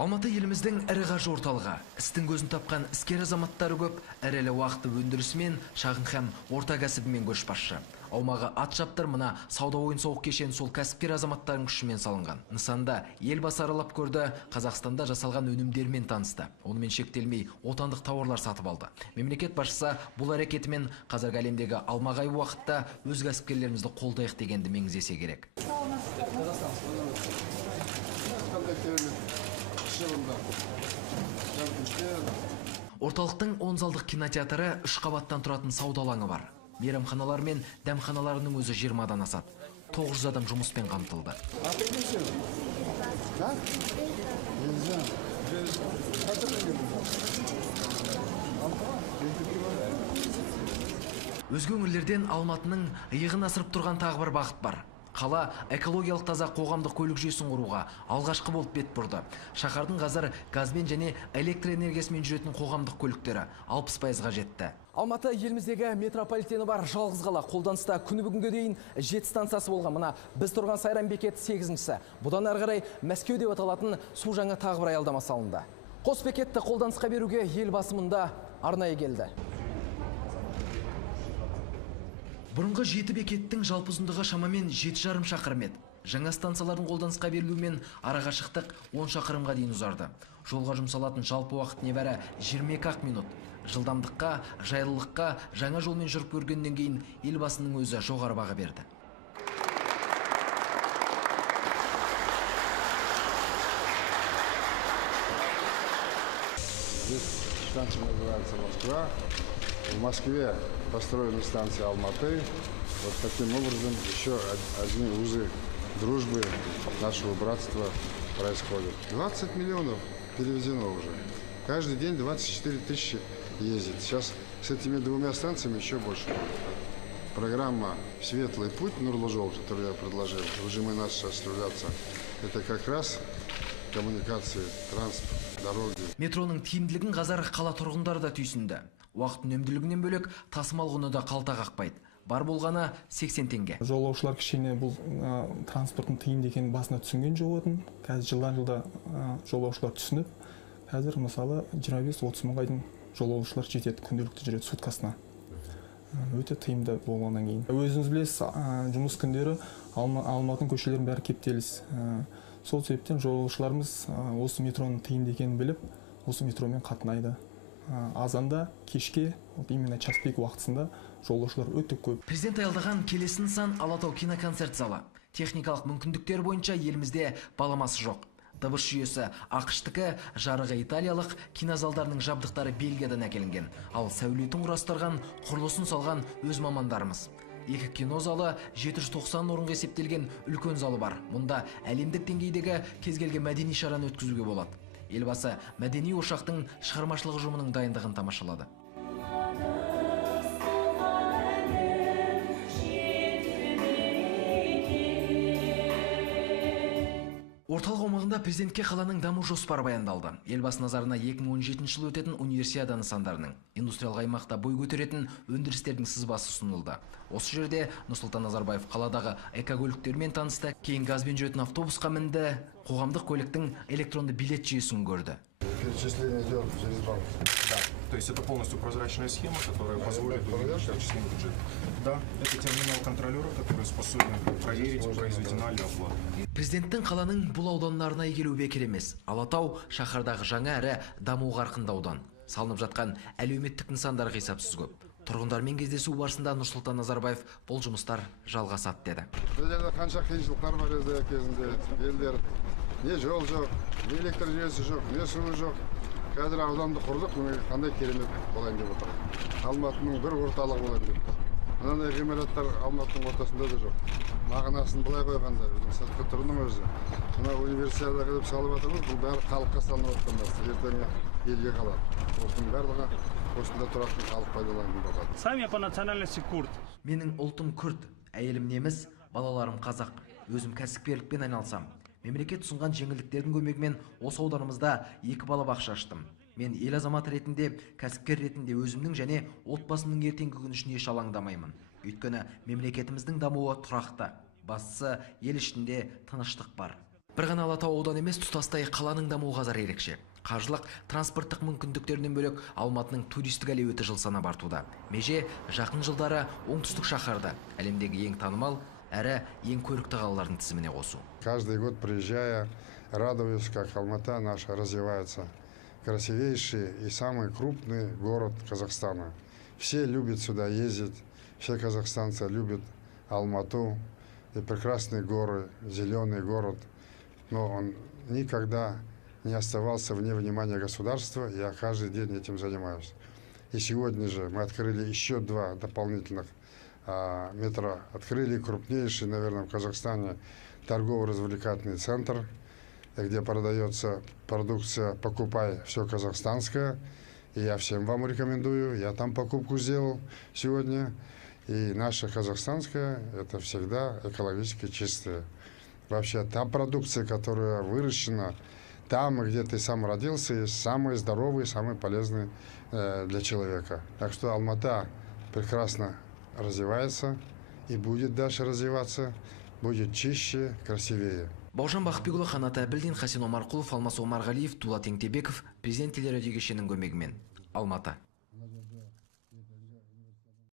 Алматы еліміздің ірі қаржы орталығы. Істің көзін тапқан іскер азаматтары көп, ірілі уақыты өндірісімен, шағын һәм орта кәсібімен көшбасшы. Аумағы ат шаптыр мына сауда ойын-сауық кешені сол кәсіпкер азаматтардың күшімен салынған. Нысанда елбасы аралап көрді, Қазақстанда жасалған өнімдермен танысты. Онымен шектелмей отандық тауарлар сатып алды. Мемлекет басшысы бұл әрекетімен қазіргі әлемдегі алмағай уақытта өз кәсіпкерлерімізді қолдайық дегенді меңзесе керек. Орталықтың 10 залдық кинотеатры 3 қабаттан тұратын сауда алаңы бар. Мейрамханалар мен дәмханаларының өзі 20-дан асады. 900 адам жұмыспен қамтылды. Өзге өңірлерден Алматының иығын асырып тұрған тағы бір бағыт бар. Қала экологиялық таза қоғамдық көлік жүйесін құруға алғашқы болып бет бұрды. Шаһардың қазір газбен және электр энергиясымен жүретін қоғамдық көліктері 60%-ға жетті. Алматы еліміздегі метрополитені бар жалғыз қала. Қолданыста күні бүгінге дейін 7 станциясы болған. Мына біз тұрған Сайран бекеті 8-шісі. Бұдан әрі қарай Мәскеу деп аталатын су жаңа тағы бір аялдама салынды. Қос бекетті қолданысқа беруге елбасы мұнда арнайы келді. Бұрынғы 7 бекеттің жалпы ұзындығы шамамен 7,5 шақырым еді. Жаңа станциялардың қолданысқа берілуімен арақашықтық 10 шақырымға дейін ұзарды. Жолға жұмсалатын жалпы уақыт небәрі 22 минут. Жылдамдыққа, жайлылыққа жаңа жолмен жүріп көргеннен кейін елбасының өзі жоғары баға берді. Станция называется Москва. В Москве построена станция Алматы. Вот таким образом еще одни узы дружбы нашего братства происходят. 20 миллионов перевезено уже. Каждый день 24 тысячи ездит. Сейчас с этими двумя станциями еще больше будет. Программа «Светлый путь» Нурлы-Жол, которую я предложил, уже мы начали осуществляться. Это как раз коммуникации, транспорт, дороги. Метроның тиімділігін қазір қала тұрғындары да түйсінді. Уақыт үнемділігінен бөлек тасымал құны да қалта қақпайды. Бар болғаны 80 теңге. Жолаушылар кішкене бұл транспорттың тиімді екенін басына түсінген жоқ еді. Қазір жылдан-жылда жолаушылар түсініп, қазір мысалы 25-30 мыңға дейін жолаушылар жетеді, күнделікті жүреді суткасына. Өте тиімді болғаннан кейін. Өзіңіз білесіз, жұмыс күндері Алматының көшелерінің бәрі кептеліс. Сол себептен жолаушыларымыз осы метроның тиімді екенін біліп, осы метромен қатынайды. Азанда, кешке, именно час пик уақытысында жолаушылар өте көп. Президент аялдаған келесі нысан Алатау киноконцерт залы. Техникалық мүмкіндіктер бойынша елімізде баламасы жоқ. Дыбыс жүйесі ақш-тікі, жарығы италиялық, кинозалдарының жабдықтары Бельгиядан әкелінген. Ал сәулетін құрастырған, құрылысын салған өз мамандарымыз. Екі кино залы 790 орынға есептелген үлкен залы бар. Мұнда әлемдік деңгейдегі кез келген мәдени шараны өткізуге болады. Елбасы мәдени ошақтың шығармашылық ұжымының дайындығын тамашалады. Орталық аумағында президентке қаланың даму жоспары баяндалды. Елбасы назарына 2017 жылы өтетін универсиада нысандарының, индустриялық аймақта бой көтеретін өндірістердің сызбасы ұсынылды. Осы жерде Нұрсұлтан Назарбаев қаладағы экокөліктермен танысты, кейін газбен жүретін автобусқа мінді, қоғамдық көліктің электронды билет жүйесін көрді. Перечисление идет через банк. Да, то есть это полностью прозрачная схема, которая позволит увеличить отчисление бюджета. Да, это терминал контролера, который способен проверить, произведена ли оплата. Президенттің қаланың бұл ауданына арнайы келуі бекер емес. Алатау шаһардағы жаңа әрі даму қарқынды аудан. Салынып жатқан әлеуметтік нысандар қисапсыз көп. Тұрғындармен кездесу барысында Нұрсұлтан Назарбаев бұл жұмыстар жалғасады деді. Біздерде қанша қиыншылықтар бар еді кезінде, елдер не жол жоқ, не электр жүйесі жоқ, не суы жоқ. Қазір ауданды құрдық, қандай керемет болайын деп отыр. Алматының бір орталығы болайын деп отыр. Мынандай ғимараттар Алматының ортасында да жоқ. Мағынасын былай қойғанда, сыртқы тұрының өзі. Мына универсиада қылып салып жатырмыз, бұл бәрі халыққа салынып жатқан нәрсе. Ертең елге қалады. Осының барлығы осында тұратын халық пайдаланатын болады. Сам я по национальности курд. Менің ұлтым күрд, әйелім неміс, балаларым қазақ. Өзім кәсіпкерлікпен айналсам. Мемлекет ұсынған жеңілдіктердің көмегімен осы ауданымызда 2 балабақша аштым. Мен ел азаматы ретінде, кәсіпкер ретінде өзімнің және отбасымның ертеңгі күні үшін еш алаңдамаймын. Өйткені мемлекетіміздің дамуы тұрақты. Бастысы ел ішінде тыныштық бар. Бір ғана Алатау ауданы емес, тұтастай қаланың дамуы қазір ерекше. Қаржылық, транспорттық мүмкіндіктерінен бөлек Алматының туристік әлеуеті жыл санап артуда. Меже жақын жылдары оңтүстік шаһарды әлемдегі ең танымал әрі ең көрікті қалалардың тізіміне қосу. Каждый год приезжая, радуюсь, как Алмата наша развивается. Красивейший и самый крупный город Казахстана. Все любят сюда ездить, все казахстанцы любят Алмату. И прекрасные горы, зеленый город. Но он никогда не оставался вне внимания государства. Я каждый день этим занимаюсь. И сегодня же мы открыли еще 2 дополнительных метро. Открыли крупнейший, наверное, в Казахстане торгово-развлекательный центр, где продается продукция «Покупай все казахстанское». И я всем вам рекомендую. Я там покупку сделал сегодня. И наша казахстанская – это всегда экологически чистая. Вообще, та продукция, которая выращена там, где ты сам родился, есть самый здоровый, самый полезный для человека. Так что Алмата прекрасно развивается и будет дальше развиваться, будет чище, красивее. Бауыржан Бақытбекұлы, Қанат Әбілдин, Хасен Омарқұлов, Алмас Омарғалиев, Дулат Еңтебеков, президент телерадио кешенінің көмегімен. Алматы.